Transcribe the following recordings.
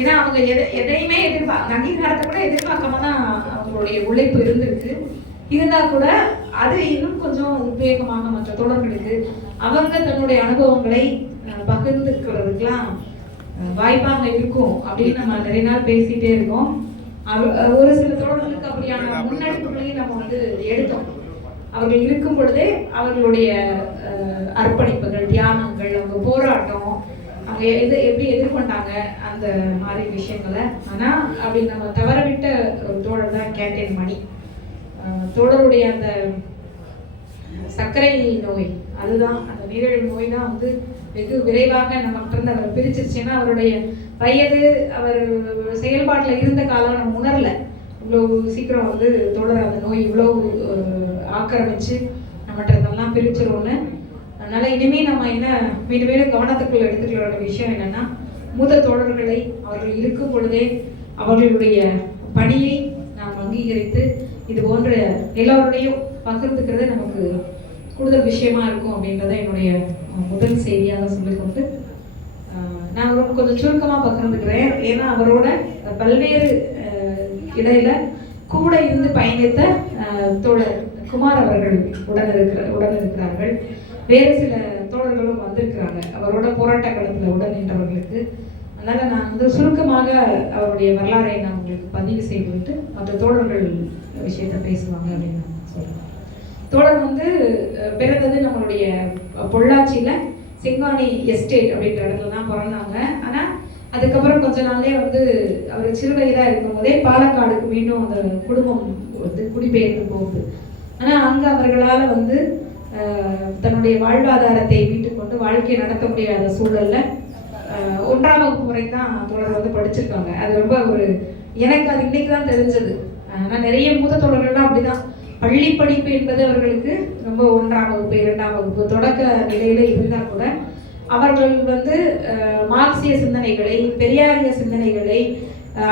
ஏன்னா அவங்க எதை எதையுமே எதிர்பார்க்க அங்கீகாரத்தை கூட எதிர்பார்க்காம தான் அவங்களுடைய உழைப்பு இருந்திருக்கு. இருந்தா கூட அது இன்னும் கொஞ்சம் உத்வேகமாக மற்ற தோழர்களுக்கு அவங்க தன்னுடைய அனுபவங்களை பகிர்ந்துக்கிறதுக்கெல்லாம் வாய்ப்பாக இருக்கும் அப்படின்னு நம்ம நிறைய நாள் பேசிட்டே இருக்கோம். ஒரு சில தோழர்களுக்கு அப்படியான முன்னெடுப்புகளையும் நம்ம வந்து எடுத்தோம். அவர்கள் இருக்கும் பொழுதே அவர்களுடைய அர்ப்பணிப்புகள் தியானங்கள் அவங்க போராட்டம் அவங்க எது எப்படி எதிர்கொண்டாங்க அந்த மாதிரி விஷயங்களை. ஆனால் அப்படி நம்ம தவறவிட்ட தோழர் தான் கேண்டீன் மணி. தோழருடைய அந்த சர்க்கரை நோய் அதுதான். அந்த நீரிழிவு நோய் தான் வந்து வெகு விரைவாக நமக்கு அவர் பிரிச்சிருச்சுன்னா அவருடைய வயது அவர் செயல்பாட்டில் இருந்த காலம் நம்ம உணரல. இவ்வளோ சீக்கிரம் வந்து தொடர் அந்த நோய் இவ்வளோ ஆக்கிரமிச்சு நம்மகிட்ட இதெல்லாம் பிரிச்சிரும்னு அதனால இனிமே நம்ம என்ன மீண்டும் மீண்டும் கவனத்துக்குள் எடுத்துக்கிற விஷயம் என்னன்னா மூத்த தோழர்களை அவர்கள் இருக்கும் பொழுதே அவர்களுடைய பணியை நாம் அங்கீகரித்து இது போன்ற எல்லோருடையும் பகிர்ந்துக்கிறது நமக்கு கூடுதல் விஷயமா இருக்கும் அப்படின்றத என்னுடைய முதல் செய்தியாக சொல்லிக்கொண்டு நான் ரொம்ப கொஞ்சம் சுருக்கமாக பகிர்ந்துக்கிறேன். ஏன்னா அவரோட பல்வேறு இடையில கூட இருந்து பயணித்த தோழர் குமார் அவர்கள் உடன் இருக்கிற உடன் இருக்கிறார்கள். வேறு சில தோழர்களும் வந்திருக்கிறாங்க. அவரோட போராட்ட களத்துல உடனின்றவர்களுக்கு அதனால் நான் வந்து சுருக்கமாக அவருடைய வரலாறை நான் உங்களுக்கு பதிவு செய்துவிட்டு மற்ற தோழர்கள் விஷயத்தை பேசுவாங்க அப்படின்னு நான் சொல்கிறேன் தோழர் வந்து பிறந்தது நம்மளுடைய பொள்ளாச்சியில் பொள்ளாச்சியில செங்கானி எஸ்டேட் அப்படின்ற இடத்துல தான் பிறந்தாங்க. ஆனால் அதுக்கப்புறம் கொஞ்ச நாளே வந்து அவர் சிறுவயதாக இருக்கும் போதே பாலக்காடுக்கு மீண்டும் அந்த குடும்பம் வந்து குடிபெயர்ந்து போகுது. ஆனால் அங்கே அவர்களால் வந்து தன்னுடைய வாழ்வாதாரத்தை மீட்டுக் கொண்டு வாழ்க்கையை நடத்த முடியாத சூழலில் ஒன்றாம் வகுப்பு முறை தான் தோழர் வந்து படிச்சிருக்காங்க. அது ரொம்ப ஒரு எனக்கு அது இன்னைக்கு தான் தெரிஞ்சது ஆனால் நிறைய மூத்த தோழர்கள்லாம் அப்படிதான். பள்ளி படிப்பு என்பது அவர்களுக்கு ரொம்ப ஒன்றாம் வகுப்பு இரண்டாம் வகுப்பு தொடக்க நிலையில இருந்தால் கூட அவர்கள் வந்து மார்க்சிய சிந்தனைகளை பெரியாரிய சிந்தனைகளை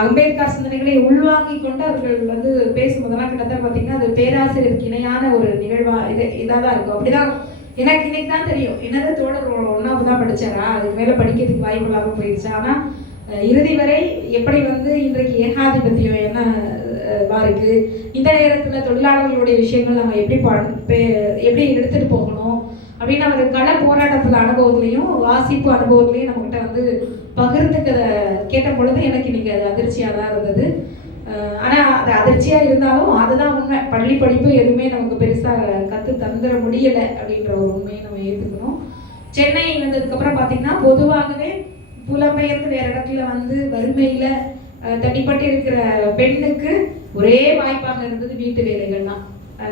அம்பேத்கர் சிந்தனைகளை உள்வாங்கி கொண்டு அவர்கள் வந்து பேசும்போதெல்லாம் கிட்டத்தட்ட பார்த்தீங்கன்னா அது பேராசிரியருக்கு இணையான ஒரு நிகழ்வா இது இதாக தான் இருக்கும். அப்படிதான் எனக்கு இன்னைக்கு தான் தெரியும். என்னது தோழர் ஒன்றாவது தான் படித்தாரா அதுக்கு மேலே படிக்கிறதுக்கு வாய்ப்பு இல்லாமல் போயிடுச்சு ஆனால் இறுதி வரை எப்படி வந்து இன்றைக்கு ஏகாதிபத்தியம் என்ன அஹ், இருக்கு? இந்த நேரத்தில் தொழிலாளர்களுடைய விஷயங்கள் நம்ம எப்படி பே- எப்படி எடுத்துகிட்டு போகணும்? அப்படின்னு அவர் கள போராட்டத்துல அனுபவத்திலையும் வாசிப்பு அனுபவத்திலையும் நம்மகிட்ட வந்து பகிர்ந்துக்க கேட்ட பொழுது எனக்கு இன்னைக்கு அது அதிர்ச்சியாக தான் இருந்தது. ஆனால் ஆனா அது அதிர்ச்சியா இருந்தாலும் அதுதான் உண்மை. பள்ளி படிப்பு எதுவுமே நமக்கு பெருசா கத்து தந்துட முடியல அப்படின்ற ஒரு உண்மையை நம்ம ஏத்துக்கணும். சென்னை வந்ததுக்கு அப்புறம் பாத்தீங்கன்னா பொதுவாகவே புலம்பெயர்ந்து வேற இடத்துல வந்து வறுமையில தனிப்பட்டு இருக்கிற பெண்ணுக்கு ஒரே வாய்ப்பாக இருந்தது வீட்டு வேலைகள் தான்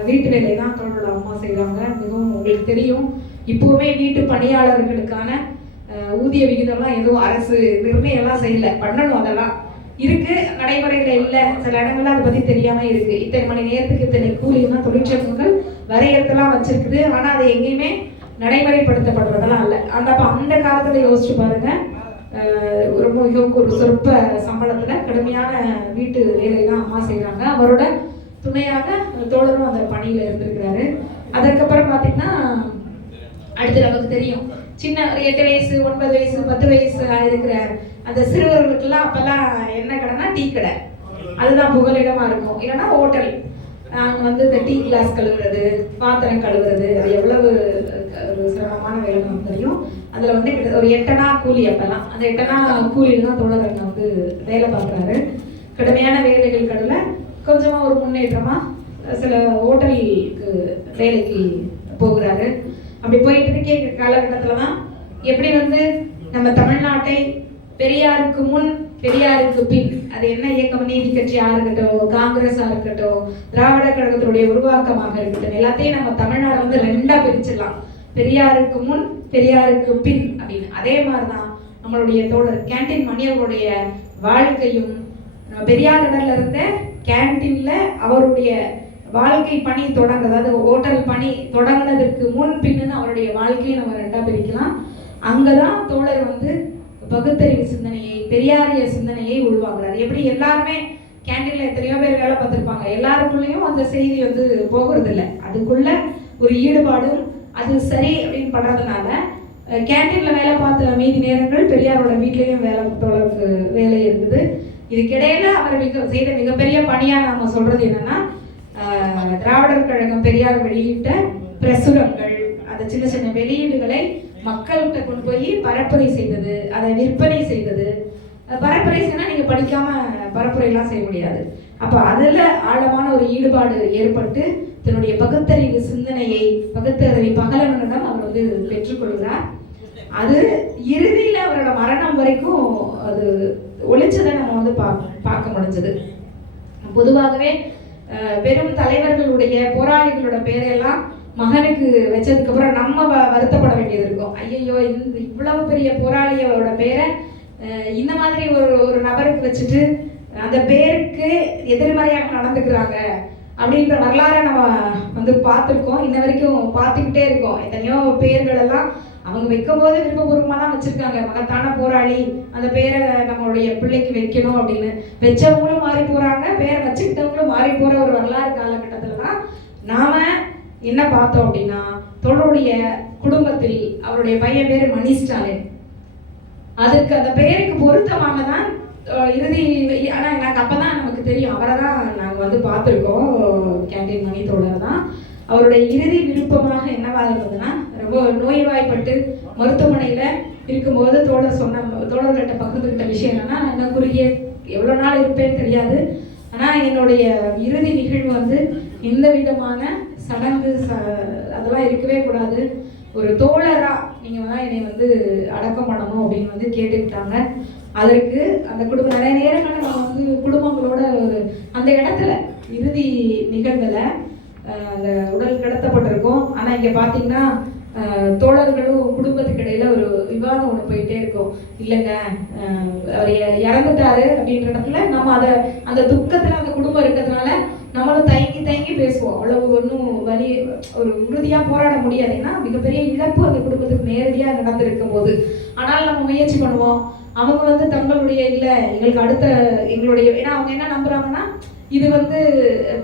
வீட்டு வேலை தான் தோழோட அம்மா செய்கிறாங்க மிகவும் உங்களுக்கு தெரியும். இப்போவுமே வீட்டு பணியாளர்களுக்கான ஊதிய விகிதம்லாம் எதுவும் அரசு நிர்ணயம்லாம் செய்யல. பண்ணணும் அதெல்லாம். இருக்கு நடைமுறையில இல்லை. சில இடங்கள்ல அதை பத்தி தெரியாம இருக்கு. இத்தனை மணி நேரத்துக்கு இத்தனை கூலியெல்லாம் தொழிற்சங்கங்கள் வரையறதெல்லாம் வச்சிருக்குது. ஆனா அது எங்கேயுமே நடைமுறைப்படுத்தப்படுறதெல்லாம் இல்லை. அந்த அப்ப அந்த காலத்துல யோசிச்சு பாருங்க. ரொம்ப மிகவும் ஒரு சொற்ப சம்பளத்துல கடுமையான வீட்டு வேலை தான் அம்மா செய்யறாங்க அவரோட துணையாக தோழரும் அந்த பணியில இருந்திருக்கிறாரு. அதுக்கப்புறம் பாத்தீங்கன்னா அடுத்து நமக்கு தெரியும். சின்ன ஒரு எட்டு வயசு ஒன்பது வயசு பத்து வயசு இருக்கிற அந்த சிறுவர்களுக்கெல்லாம் அப்பெல்லாம் என்ன கடைனா டீ கடை. அதுதான் புகலிடமா இருக்கும். இல்லைன்னா ஹோட்டல். நாங்கள் வந்து இந்த டீ கிளாஸ் கழுவுறது பாத்திரம் கழுவுறது அது எவ்வளவு ஒரு சிரமமான வேலை நமக்கு தெரியும். அதில் வந்து கிட்ட ஒரு எட்டனா கூலி அப்பெல்லாம். அந்த எட்டனா கூலியில் தான் தோழர்கள் வந்து வேலை பார்க்குறாரு. கடுமையான வேலைகள் கடல கொஞ்சமாக ஒரு முன்னேற்றமாக சில ஹோட்டலுக்கு வேலைக்கு போகிறாரு. அப்படி போயிட்டு இருக்க காலகட்டத்தில் தான். எப்படி வந்து நம்ம தமிழ்நாட்டை பெரியாருக்கு முன் பெரியாருக்கு பின் அது என்ன இயக்கம்? நீதி கட்சியா இருக்கட்டும் காங்கிரஸா இருக்கட்டும் திராவிட கழகத்தினுடைய உருவாக்கமாக இருக்கட்டும் எல்லாத்தையும் நம்ம தமிழ்நாடு வந்து ரெண்டா பிரிச்சிடலாம். பெரியாருக்கு முன் பெரியாருக்கு பின் அப்படின்னு. அதே மாதிரிதான் நம்மளுடைய தோழர் கேண்டீன் மணி வாழ்க்கையும் நம்ம பெரியார் இடர்ல இருந்த கேண்டீன்ல அவருடைய வாழ்க்கை பணி தொடங்க அதாவது ஹோட்டல் பணி தொடங்கினதற்கு முன் பின்னு அவருடைய வாழ்க்கையை நம்ம ரெண்டாக பிரிக்கலாம். அங்கே தான் தோழர் வந்து பகுத்தறிவு சிந்தனையை பெரியாரிய சிந்தனையை உள்வாங்குறாரு எப்படி எல்லாருமே கேண்டீனில் எத்தனையோ பேர் வேலை பார்த்துருப்பாங்க. எல்லாருக்குள்ளேயும் அந்த செய்தி வந்து போகிறதில்ல. அதுக்குள்ள ஒரு ஈடுபாடும் அது சரி அப்படின்னு பண்ணுறதுனால கேண்டீனில் வேலை பார்த்த மீதி நேரங்கள் பெரியாரோட வீட்லேயும் வேலை தோழருக்கு இதுக்கிடையில் அவர் மிக செய்த மிகப்பெரிய பணியாக நம்ம சொல்கிறது என்னென்னா திராவிடர் கழகம் பெரியார் வெளியிட்ட பிரசுரங்கள் அந்த சின்ன சின்ன வெளியீடுகளை மக்கள்கிட்ட கொண்டு போய் பரப்புரை செய்தது அதை விற்பனை செய்தது. பரப்புரை செய்யணும் நீங்க படிக்காம பரப்புரைலாம் செய்ய முடியாது. அப்ப அதுல ஆழமான ஒரு ஈடுபாடு ஏற்பட்டு தன்னுடைய பகுத்தறிவு சிந்தனையை பகுத்தறிவு பகலவனிடம் அவர் வந்து பெற்றுக்கொள்கிறார் அது இறுதியில அவரோட மரணம் வரைக்கும் அது ஒழிச்சதை நம்ம வந்து பா பார்க்க முடிஞ்சது. பொதுவாகவே பெரும் தலைவர்களுடைய போராளிகளோட பேரெல்லாம் மகனுக்கு வச்சதுக்கு அப்புறம் நம்ம வ- வருத்தப்பட வேண்டியது இருக்கும். ஐயையோ இந்த இவ்வளவு பெரிய போராளியோட பேரை இந்த மாதிரி ஒரு ஒரு நபருக்கு வச்சுட்டு அந்த பேருக்கு எதிர்மறையாக நடந்துக்கிறாங்க அப்படின்ற வரலாறை நம்ம வந்து பார்த்துருக்கோம். இன்ன வரைக்கும் பார்த்துக்கிட்டே இருக்கோம். எத்தனையோ பேர்கள் எல்லாம் அவங்க வைக்கும் போது விருப்பபூர்வமாக தான் வச்சுருக்காங்க. மகத்தான போராளி அந்த பேரை நம்மளுடைய பிள்ளைக்கு வைக்கணும் அப்படின்னு. வச்சவங்களும் மாறி போகிறாங்க பேரை வச்சுக்கிட்டவங்களும் மாறி போகிற ஒரு வரலாறு காலகட்டத்தில் தான் நாம் என்ன பார்த்தோம் அப்படின்னா தோழருடைய குடும்பத்தில் அவருடைய பையன் பேர் மணி ஸ்டாலின். அதுக்கு அந்த பெயருக்கு பொருத்தமாக தான் இறுதி ஆனால் எனக்கு அப்பதான் நமக்கு தெரியும். அவரை தான் நாங்கள் வந்து பார்த்துருக்கோம் கேண்டீன் மணி தோழர் தான் அவருடைய இறுதி விருப்பமாக என்னவா இருந்ததுன்னா ரொம்ப நோய்வாய்ப்பட்டு மருத்துவமனையில் இருக்கும்போது தோழர் சொன்ன தோழர்கிட்ட பகிர்ந்துக்கிட்ட விஷயம் என்னன்னா நான் குறுகிய எவ்வளோ நாள் இருப்பேன்னு தெரியாது. ஆனால் என்னுடைய இறுதி நிகழ்வு வந்து எந்த விதமான சடங்கு ச- அதெல்லாம் இருக்கவே கூடாது. ஒரு தோழராக நீங்கள் தான் என்னை வந்து அடக்கம் பண்ணணும் அப்படின்னு வந்து கேட்டுக்கிட்டாங்க. அதற்கு அந்த குடும்பம் நிறைய நேரங்கள் நம்ம வந்து குடும்பங்களோட ஒரு அந்த இடத்துல இறுதி நிகழ்வில் அந்த உடல் கடத்தப்பட்டிருக்கோம். ஆனால் இங்கே பார்த்தீங்கன்னா தோழர்களும் குடும்பத்துக்கு இடையில ஒரு விவாதம் ஒன்று போயிட்டே இருக்கும். இல்லைங்க அவர் இறந்துட்டாரு அப்படின்ற இடத்துல நம்ம அதை அந்த துக்கத்துல அந்த குடும்பம் இருக்கிறதுனால நம்மளும் தயங்கி தயங்கி பேசுவோம். அவ்வளவு ஒன்றும் வலி ஒரு உறுதியாக போராட முடியாது. ஏன்னா மிகப்பெரிய இழப்பு அந்த குடும்பத்துக்கு நேரடியாக நடந்திருக்கும் போது ஆனால் நம்ம முயற்சி பண்ணுவோம். அவங்க வந்து தங்களுடைய இல்லை எங்களுக்கு அடுத்த எங்களுடைய ஏன்னா அவங்க என்ன நம்புறாங்கன்னா இது வந்து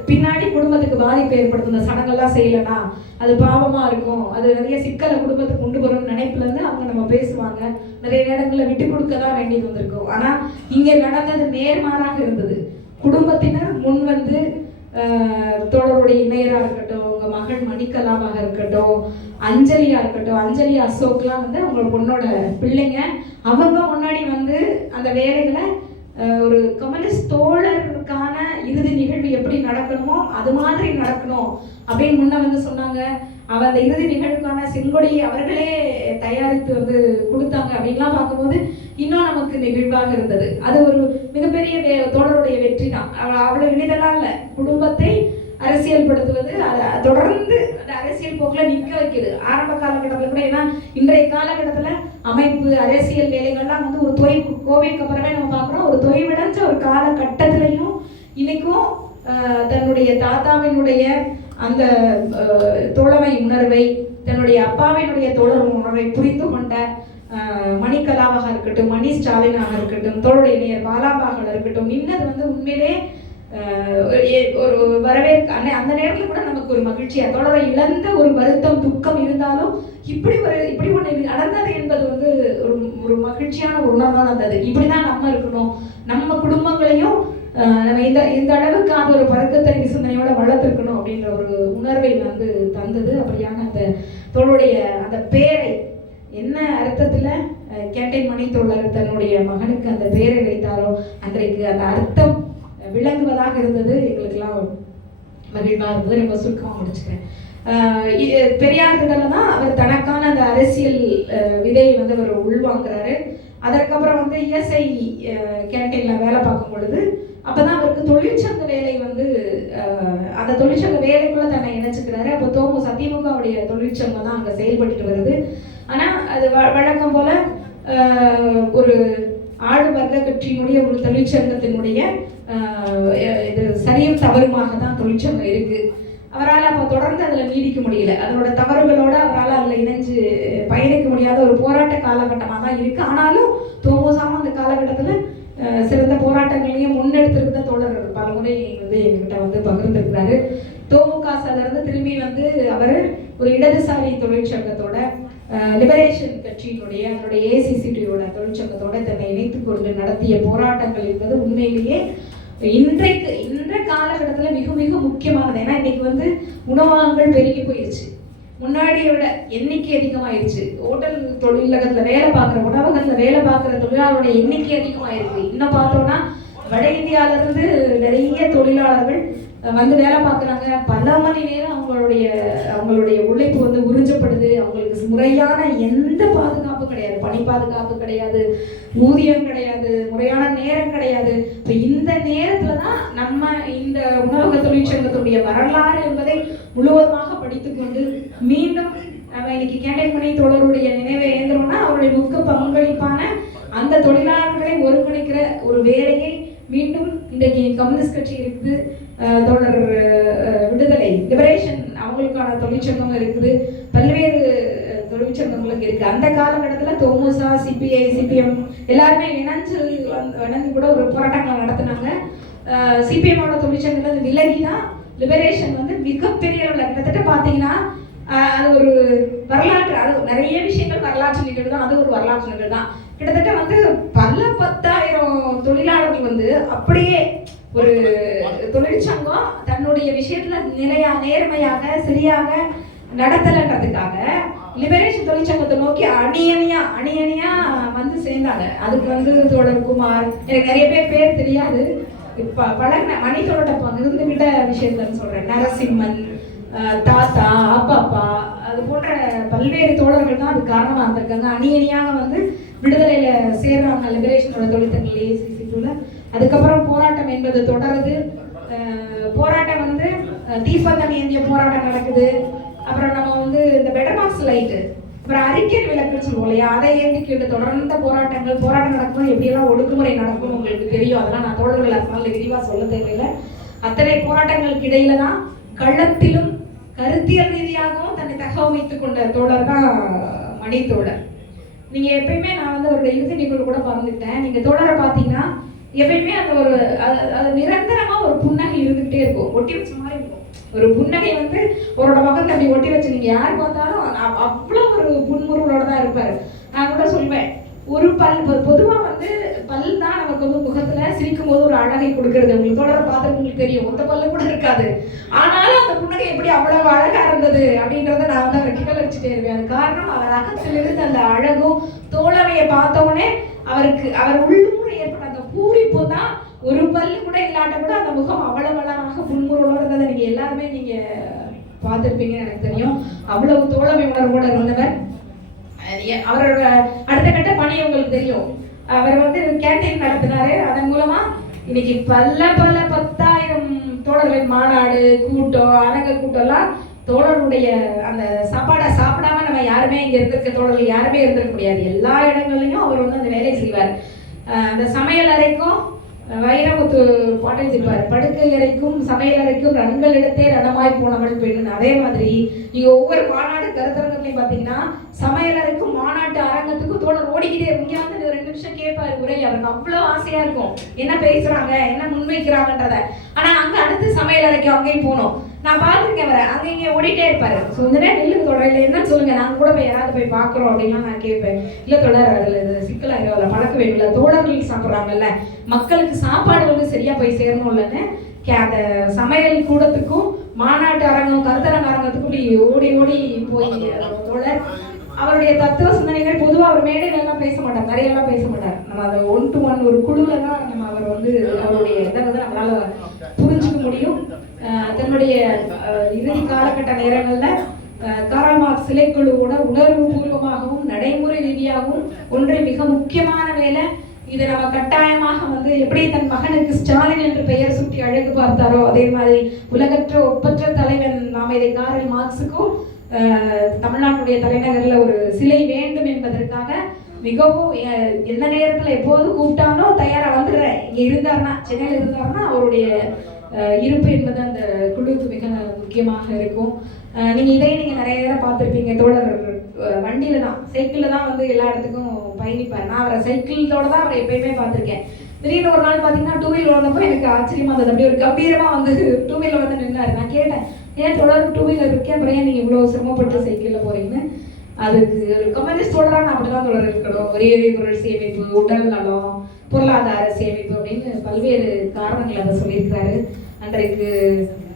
பின்னாடி குடும்பத்துக்கு பாதிப்பு ஏற்படுத்தும். இந்த சடங்கெல்லாம் செய்யலைன்னா அது பாவமாக இருக்கும். அது நிறைய சிக்கலை குடும்பத்துக்கு கொண்டு வரும் நினைப்புலேருந்து அவங்க நம்ம பேசுவாங்க. நிறைய நேரங்களில் விட்டு கொடுக்க தான் வேண்டியது வந்திருக்கும். ஆனால் இங்கே நடந்தது நேர்மாறாக இருந்தது. குடும்பத்தினர் முன் வந்து தோழருடைய இணையராக இருக்கட்டும் உங்கள் மகள் மணிக்கலாமாக இருக்கட்டும் அஞ்சலியா இருக்கட்டும் அஞ்சலி அசோக்லாம் வந்து அவங்க பொண்ணோட பிள்ளைங்க. அவங்க முன்னாடி வந்து அந்த வேலைகளை ஒரு கம்யூனிஸ்ட் தோழருக்கான இறுதி நிகழ்வு எப்படி நடக்கணுமோ அது மாதிரி நடக்கணும் அப்படின்னு முன்ன வந்து சொன்னாங்க. அவ அந்த இறுதி நிகழ்வுக்கான செங்கொடியை அவர்களே தயாரித்து வந்து கொடுத்தாங்க அப்படின்லாம் பார்க்கும்போது இன்னும் நமக்கு நெகிழ்வாக இருந்தது. அது ஒரு மிகப்பெரிய வே- தோழருடைய வெற்றி தான். அவ்வளோ அவ்வளவு எளிதெல்லாம் இல்லை. குடும்பத்தை அரசியல்படுத்துவது அதை தொடர்ந்து அந்த அரசியல் போக்கில் நிற்க வைக்குது. ஆரம்ப காலகட்டத்தில் கூட ஏன்னா இன்றைய காலகட்டத்தில் அமைப்பு அரசியல் வேலைகள்லாம் வந்து ஒரு தொய்வு கோவிலுக்கு அப்புறமே நம்ம பார்க்குறோம். ஒரு தொய்விடைஞ்ச ஒரு காலகட்டத்திலையும் இன்னைக்கும் தன்னுடைய தாத்தாவினுடைய அந்த தோழமை உணர்வை தன்னுடைய அப்பாவினுடைய தோழர் உணர்வை புரிந்து கொண்ட மணிக்கலாவாக மணிகலாவாக இருக்கட்டும் மணி ஸ்டாலினாக இருக்கட்டும் தோளுடைய இணையர் பாலாபாக இருக்கட்டும் இன்னது வந்து உண்மையிலே ஒரு ஏ- ஒரு வரவேற்க அந்த அந்த கூட நமக்கு ஒரு மகிழ்ச்சியா தோழரை இழந்த ஒரு வருத்தம் துக்கம் இருந்தாலும் இப்படி ஒரு இப்படி ஒன்று நடந்தது என்பது வந்து ஒரு ஒரு மகிழ்ச்சியான ஒரு உணர்வாக தான் இருந்தது இப்படிதான் நம்ம இருக்கணும். நம்ம குடும்பம் நம்ம இந்த இந்த அளவுக்கான ஒரு பறக்கத்தறிவு சிந்தனையோட வளர்த்துருக்கணும் அப்படின்ற ஒரு உணர்வை வந்து தந்தது. அப்படியான அந்த தோளுடைய அந்த பேரை என்ன அர்த்தத்தில் அஹ், கேண்டீன் மணி தோழர் தன்னுடைய மகனுக்கு அந்த பேரை வைத்தாரோ அன்றைக்கு அந்த அர்த்தம் விளங்குவதாக இருந்தது. எங்களுக்கெல்லாம் மகிழ்வாக இருந்தது. ரொம்ப சுருக்கமாக முடிச்சுக்கிறேன். பெரியார் திடல தான் அவர் தனக்கான அந்த அரசியல் விதையை வந்து அவர் உள்வாங்குறாரு. அதற்கப்புறம் வந்து இஎஸ்ஐ கேன்டீன்ல வேலை பார்க்கும் பொழுது அப்பதான் அவருக்கு தொழிற்சங்க வேலை வந்து அந்த தொழிற்சங்க வேலைக்குள்ள தன்னை இணைச்சுக்கிறாரு. அப்போ தோமு சத்தியமுகாவுடைய தொழிற்சங்கம் தான் அங்க செயல்பட்டுட்டு வருது. ஆனா அது வ- வழக்கம் போல ஒரு ஆடு வர்க்க கட்சியினுடைய ஒரு தொழிற்சங்கத்தினுடைய இது சரியும் தவறுமாக தான் தொழிற்சங்கம் இருக்கு. அவரால் அப்போ தொடர்ந்து அதில் நீடிக்க முடியல. அதனோட தவறுகளோட அவரால் அதில் இணைஞ்சு பயணிக்க முடியாத ஒரு போராட்ட காலகட்டமாக தான் இருக்குது ஆனாலும் தோமோசாம அந்த காலகட்டத்தில் சிறந்த போராட்டங்களையும் முன்னெடுத்திருந்த தோழர் பல முறை வந்து எங்ககிட்ட வந்து பகிர்ந்திருக்கிறாரு. தோமுக இருந்து திரும்பி வந்து அவர் ஒரு இடதுசாரி தொழிற்சங்கத்தோட லிபரேஷன் கட்சியினுடைய அதனுடைய ஏசிசிடியோட தொழிற்சங்கத்தோட தன்னை இணைத்துக் கொண்டு நடத்திய போராட்டங்கள் என்பது உண்மையிலேயே இன்றைக்கு இன்ற காலகட்டத்தில் மிக மிக முக்கியமானது. ஏன்னா இன்னைக்கு வந்து உணவகங்கள் பெருகி போயிடுச்சு முன்னாடியை விட எண்ணிக்கை அதிகமாயிருச்சு. ஹோட்டல் தொழிலகத்துல வேலை பார்க்குற உணவகத்துல வேலை பார்க்குற தொழிலாளரோட எண்ணிக்கை அதிகமாயிருக்கு. இன்னும் பார்த்தோம்னா வட இந்தியால இருந்து நிறைய தொழிலாளர்கள் வந்து வேலை பார்க்குறாங்க. பல மணி நேரம் அவங்களுடைய அவங்களுடைய உழைப்பு வந்து உறிஞ்சப்படுது. அவங்களுக்கு முறையான எந்த பாதுகாப்பு பாதுகாப்பும் கிடையாது பணி பாதுகாப்பு கிடையாது ஊதியம் கிடையாது முறையான நேரம் கிடையாது. இப்போ இந்த நேரத்துல தான் நம்ம இந்த உணவக தொழிற்சங்கத்துடைய வரலாறு என்பதை முழுவதுமாக படித்துக்கொண்டு மீண்டும் நம்ம இன்னைக்கு கேண்டீன் பணி தோழருடைய நினைவை ஏந்திரம்னா அவருடைய முக்க பங்களிப்பான அந்த தொழிலாளர்களை ஒருங்கிணைக்கிற ஒரு வேலையை மீண்டும் இன்றைக்கு கம்யூனிஸ்ட் கட்சி இருக்குது தொடர் அஹ், விடுதலை லிபரேஷன் அவங்களுக்கான தொழிற்சங்கம் இருக்குது. பல்வேறு தொழிற்சங்கங்களுக்கு இருக்கு. அந்த காலகட்டத்தில் தொமுசா சிபிஐ சிபிஎம் எல்லாருமே இணைஞ்சு இணைஞ்சு கூட ஒரு போராட்டங்கள் நடத்தினாங்க. சிபிஎம்மோட தொழிற்சங்கத்தில் விலகி தான் லிபரேஷன் வந்து மிகப்பெரிய அளவில் கிட்டத்தட்ட பார்த்தீங்கன்னா அது ஒரு வரலாற்று அது நிறைய விஷயங்கள் வரலாற்று நிகழ்வு தான் அது ஒரு வரலாற்று நிகழ்வு தான் கிட்டத்தட்ட வந்து பல பத்தாயிரம் தொழிலாளர்கள் வந்து அப்படியே ஒரு தொழிற்சங்கம் தன்னுடைய விஷயத்துல நிலையா நேர்மையாக சரியாக நடத்தலைன்றதுக்காக லிபரேஷன் தொழிற்சங்கத்தை நோக்கி அணி அணியா அணி அணியா வந்து சேர்ந்தாங்க. அதுக்கு வந்து தோழர் குமார் எனக்கு நிறைய பேர் பேர் தெரியாது. இப்ப பழகின மணித்தோட இருந்துகிட்ட விஷயத்துல சொல்றேன். நரசிம்மன் தாத்தா அப்பாப்பா அது போன்ற பல்வேறு தோழர்கள் தான் அது காரணமா இருந்திருக்காங்க. அணி அணியாக வந்து விடுதலையில சேர்றாங்க லிபரேஷனோட தொழிற்சங்கங்கள் ஏசிசிக்குள்ள அதுக்கப்புறம் போராட்டம் என்பது தொடருது. போராட்டம் வந்து அஹ் தீபந்தம் ஏந்திய போராட்டம் நடக்குது. அப்புறம் நம்ம வந்து இந்த பெட்டர் லைட்டு அப்புறம் அறிக்கை விளக்குன்னு சொல்லுவோம் இல்லையா? அதை ஏந்திக்கிட்டு தொடர்ந்த போராட்டங்கள் போராட்டம் நடக்கும் எப்படியெல்லாம் ஒடுக்குமுறை நடக்கும் உங்களுக்கு தெரியும். அதெல்லாம் நான் தோழர்கள் அதனால விரிவாக சொல்ல தேவையில்லை. அத்தனை போராட்டங்களுக்கு இடையில தான் கள்ளத்திலும் கருத்தியல் ரீதியாகவும் தன்னை தகவமைத்துக் கொண்ட தோழர் தான் மணி தோழர். நீங்க எப்பயுமே நான் வந்து அவருடைய இறுதி நிகழ்வு கூட பறந்துட்டேன் நீங்க தோழரை பார்த்தீங்கன்னா எப்பயுமே அந்த ஒரு அது அது நிரந்தரமா ஒரு புன்னகை இருந்துகிட்டே இருக்கும். ஒட்டி வச்சு ஒரு புன்னகை வந்து அவரோட முகத்தை அப்படி ஒட்டி வச்சு நீங்க யார் பார்த்தாலும் அவ்வளவு ஒரு புன்முறுவலோட தான் இருப்பாரு. நான் கூட சொல்வேன் ஒரு பல் பொதுவாக பொதுவா வந்து பல் தான் நமக்கு வந்து முகத்துல சிரிக்கும் போது ஒரு அழகை கொடுக்கறது. உங்களுக்கு தொடர பார்த்து உங்களுக்கு தெரியும் ஒத்த பல்லு கூட இருக்காது. ஆனாலும் அந்த புன்னகை எப்படி அவ்வளவு அழகா இருந்தது அப்படின்றத நான் வந்து அவரை கிண்டல் வச்சுட்டே இருப்பேன். அது காரணம் அவர் அகத்திலிருந்து அந்த அழகும் தோழமையை பார்த்த உடனே அவருக்கு அவர் உள்ளூர ஏற்பட்ட அந்த பூரிப்பு தான் ஒரு பல்லு கூட இல்லாட்ட கூட அந்த முகம் அவ்வளவு அழகாக புன்முருளோட இருந்ததை நீங்க எல்லாருமே நீங்க பார்த்துருப்பீங்கன்னு எனக்கு தெரியும். அவ்வளவு தோழமை உணர்வோட இருந்தவர். அவரோட அடுத்த கட்ட பணி உங்களுக்கு தெரியும். அவர் வந்து கேண்டீன் நடத்தினாரு. அதன் மூலமா இன்னைக்கு பல பல பத்தாயிரம் தோழர்கள் மாநாடு கூட்டம் அரங்க கூட்டம்லாம் தோழருடைய அந்த சாப்பாடை சாப்பிடாம நம்ம யாருமே இங்க இருந்திருக்க தோழர்கள் யாருமே இருந்திருக்க முடியாது. எல்லா இடங்கள்லயும் அவர் வந்து அந்த வேலையை செய்வார். அந்த சமையல் அறைக்கும் வைரமுத்து பாட்டை எழுதியிருப்பார் படுக்கை அறைக்கும் சமையல் அறைக்கும் ரன்கள் இடத்தே ரணமாய் போனவள் பெண். அதே மாதிரி நீங்க ஒவ்வொரு மாநாடு கருத்தரங்கத்தையும் பாத்தீங்கன்னா சமையல் அறைக்கும் மாநாட்டு அரங்கத்துக்கும் தோழர் ஓடிக்கிட்டே இருக்கும். இங்க வந்து ரெண்டு நிமிஷம் கேட்பாரு உரை அவருக்கு அவ்வளவு ஆசையா இருக்கும். என்ன பேசுறாங்க? என்ன முன்வைக்கிறாங்கன்றத. ஆனா அங்க அடுத்து சமையல் அறைக்கு அங்கேயும் போகணும் நான் பார்த்துருக்கேன் வர அங்கே இங்கே ஓடிட்டே இருப்பாரு. ஸோ இந்த நேரம் என்னன்னு சொல்லுங்க நாங்கள் கூட போய் யாராவது போய் பார்க்குறோம் அப்படின்லாம் நான் கேட்பேன். இல்ல தொடர் அதில் இது சிக்கலாயிரும் அதில் பழக்க வேணும்ல தோழர்கள் சாப்பிட்றாங்கல்ல மக்களுக்கு சாப்பாடு வந்து சரியா போய் சேரணும்லன்னு கே- அந்த சமையல் கூடத்துக்கும் மாநாட்டு அரங்கம் கருத்தரங்க அரங்கத்துக்கும் இப்படி ஓடி ஓடி போய் தோழர் அவருடைய தத்துவ சிந்தனைகள் பொதுவாக அவர் மேடையிலலாம் பேச மாட்டார் நிறையெல்லாம் பேச மாட்டார். நம்ம அதை ஒன் டு ஒன் ஒரு குழுவில் தான் நம்ம அவர் வந்து அவருடைய இதை வந்து நம்மளால புரிஞ்சுக்க முடியும். தன்னுடைய இறுதி காலகட்ட நேரங்களில் அஹ், காரல் சிலைக்குழுவோட உணர்வு பூர்வமாகவும் நடைமுறை ரீதியாகவும் ஒன்றை மிக முக்கியமான வேலை இதை நம்ம கட்டாயமாக வந்து எப்படி தன் மகனுக்கு ஸ்டாலின் என்று பெயர் சுட்டி அழகு பார்த்தாரோ அதே மாதிரி உலகற்ற ஒப்பற்ற தலைவன் நாம் இதை காரல் மார்க்ஸுக்கும் தமிழ்நாட்டுடைய தலைநகரில் ஒரு சிலை வேண்டும் என்பதற்காக மிகவும் எந்த நேரத்தில் எப்போது கூப்பிட்டாலும் தயாராக வந்துடுறேன். இங்கே இருந்தாருன்னா சென்னையில் இருந்தாருன்னா அவருடைய இருப்பு என்பது அந்த குழுவுக்கு மிக முக்கியமாக இருக்கும். நீங்கள் நீங்க நீங்கள் நீங்க நிறைய நேரம் பார்த்துருப்பீங்க. தோழர் வண்டியில் வண்டியில தான் சைக்கிள்ல தான் வந்து எல்லா இடத்துக்கும் பயணிப்பார். நான் அவரை சைக்கிளோட தான் அவரை எப்பயுமே பார்த்துருக்கேன். திடீர்னு ஒரு நாள் பார்த்தீங்கன்னா டூ வீலர் வந்தப்போ எனக்கு ஆச்சரியமா இருந்தது. அப்படியே ஒரு கம்பீரமா வந்து டூ வீலர் வந்து நின்னாரு. நான் கேட்டேன் ஏன் தொடர் டூ வீலர் இருக்கே அப்புறம் ஏன் நீங்க இவ்வளவு சிரமப்பட்டு சைக்கிள்ல போறீங்கன்னு? அதுக்கு ஒரு கம்யூனிஸ்ட் தொடரான அப்படிதான் தொடர் இருக்கணும். ஒரே பொருள் சேமிப்பு உடல் நலம் பொருளாதார சேமிப்பு அப்படின்னு பல்வேறு காரணங்கள் அதை சொல்லியிருக்காரு அன்றைக்கு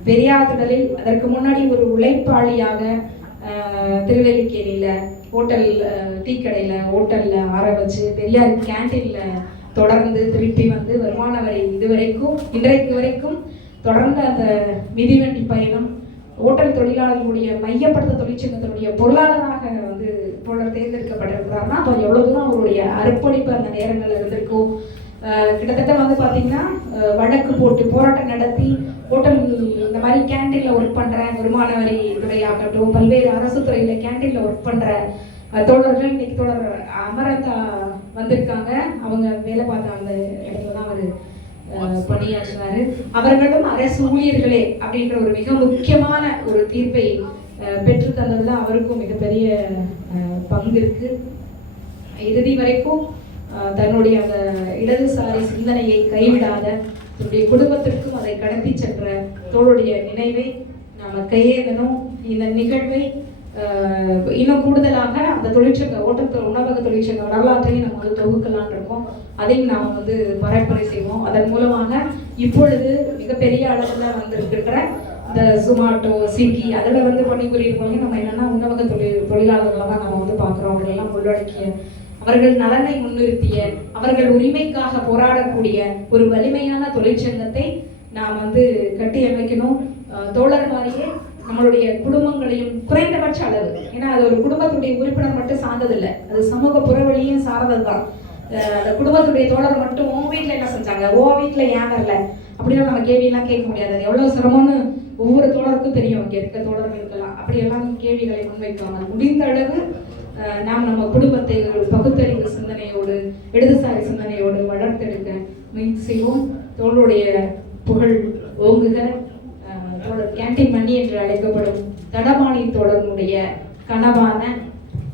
பெரியார் திடலில் அதற்கு முன்னாடி ஒரு உழைப்பாளியாக ஆஹ், ஹோட்டல் ஆஹ், டீ கடையில ஆற வச்சு பெரியார் கேண்டீனில் தொடர்ந்து திருப்பி வந்து வருமான வரி இதுவரைக்கும் இன்றைக்கு வரைக்கும் தொடர்ந்து அந்த மிதிவண்டி பயணம் ஓட்டல் தொழிலாளர்களுடைய மையப்படுத்த தொழிற்சங்கத்தினுடைய பொருளாளராக வந்து தேர்ந்தெடுக்கப்பட்டிருக்கிறாருன்னா அப்போ எவ்வளோ தூரம் அவருடைய அர்ப்பணிப்பு அந்த நேரங்களில் இருந்திருக்கும்? கிட்டத்தட்ட வந்து பார்த்தீங்கன்னா வழக்கு போட்டு போராட்டம் நடத்தி ஹோட்டல் இந்த மாதிரி கேன்டீனில் ஒர்க் பண்ணுற வருமான வரி துறையாகட்டும் பல்வேறு அரசு துறையில் கேன்டீனில் ஒர்க் பண்ணுற தோழர்கள் இன்னைக்கு தோழர் அமரந்தா வந்திருக்காங்க. அவங்க வேலை பார்த்த அந்த இடத்துல தான் அவர் பணியாற்றினாரு அவர்களும் அரசு ஊழியர்களே அப்படின்ற ஒரு மிக முக்கியமான ஒரு தீர்ப்பை பெற்று தந்ததுல அவருக்கும் மிகப்பெரிய பங்கு இருக்கு. இறுதி வரைக்கும் தன்னுடைய அந்த இடதுசாரி சிந்தனையை கைவிடாத தன்னுடைய குடும்பத்திற்கும் அதை கடத்தி சென்ற தோளுடைய நினைவை நாம கையேந்தனும் இந்த நிகழ்வை இன்னும் கூடுதலாக அந்த தொழிற்சங்க ஓட்டத்தில் உணவக தொழிற்சங்க வரலாற்றையும் நம்ம வந்து தொகுக்கலான் இருக்கோம். அதையும் நாம் வந்து பரப்புரை செய்வோம். அதன் மூலமாக இப்பொழுது மிகப்பெரிய அளவில் வந்திருக்கிற இந்த சுமாட்டோ ஸ்விக்கி அதில் வந்து பணிபுரியவங்க நம்ம என்னென்னா உணவக தொழில் தொழிலாளர்களை தான் நம்ம வந்து பார்க்குறோம். அவங்களெல்லாம் உள்ளடக்கிய அவர்கள் நலனை முன்னிறுத்திய அவர்கள் உரிமைக்காக போராடக்கூடிய ஒரு வலிமையான தொழிற்சங்கத்தை நாம் வந்து கட்டி அமைக்கணும் தோழர் மாதிரியே நம்மளுடைய குடும்பங்களையும் குறைந்தபட்ச அளவு. ஏன்னா அது ஒரு குடும்பத்துடைய உறுப்பினர் மட்டும் சார்ந்ததில்லை. அது சமூக புறவழியும் சார்ந்தது தான் அந்த குடும்பத்துடைய தோழர் மட்டும் உன் வீட்டில் என்ன செஞ்சாங்க? ஓ வீட்டில் ஏன் வரல? அப்படின்னு நம்ம கேள்வியெல்லாம் கேட்க முடியாது. அது எவ்வளவு சிரமம்னு ஒவ்வொரு தோழருக்கும் தெரியும். இங்கே இருக்க தோழர்களுக்கெல்லாம். அப்படியெல்லாம் கேள்விகளை முன்வைக்காமல் முடிந்த அளவு நாம் நம்ம குடும்பத்தை ஒரு பகுத்தறிவு சிந்தனையோடு இடதுசாரி சிந்தனையோடு வளர்த்தெடுக்க முயற்சி செய்வோம். தோளுடைய புகழ் ஓங்குக அஹ், தோழர் கேண்டீன் மணி என்று அழைக்கப்படும் தடமானி தோழனுடைய கனவான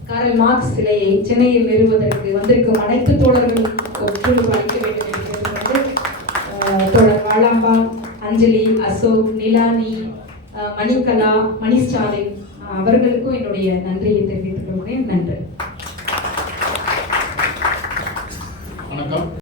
காரல் மார்க்ஸ் சிலையை சென்னையில் நிறுவுவதற்கு வந்திருக்கும் அனைத்து தோழர்களுக்கும் ஒத்துழைப்பு அளிக்க வேண்டும் என்று கேட்டுக்கொண்டு தோழர் வாழாம்பா அஞ்சலி அசோக் நிலானி மணிகலா மணி ஸ்டாலின் அவர்களுக்கும் என்னுடைய நன்றியை தெரிவித்துக் கொள்கிறேன். நன்றி.